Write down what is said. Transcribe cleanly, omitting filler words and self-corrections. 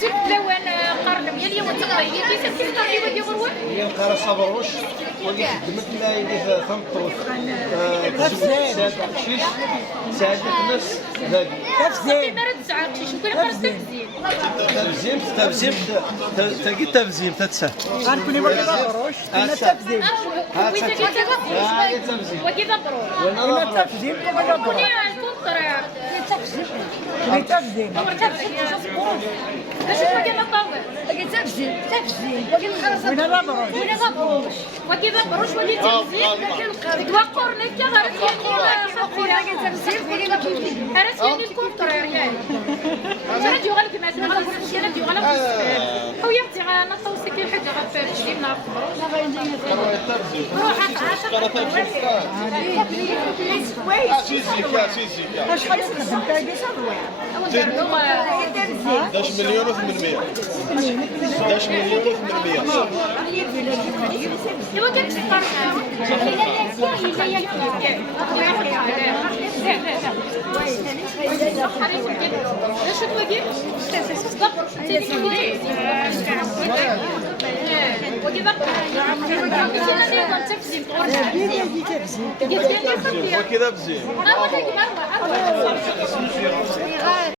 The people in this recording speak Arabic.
سلت لوان قرن ميالي وتقري كيف تقري ودي غروه هي القرا صبروش ولي خدمت معايا في ثمطوط شيش ساعات الناس هذه صافي ما رد ساعه شي شكون قرا تبزين تلقى تبزيم تتسه غنكوني ما كنهضروش انا تبزيم وكذا برو انا تبزيم ما كنهضروش كوني الكونترا انا تبزيم باش وكذا طاول تبزين وين نهضروش وكذا بروش ولي تبزين توقرني كي غير عرفت يعني الكونترا يعني انا ديو غلك ما زال انا ديو غلك او يمتي انا توصي كي حاجه غتفرش لي نعرف شحال تخدم تاع 11 مليون و800 11 مليون و800 ايوا كنت وكذا بزين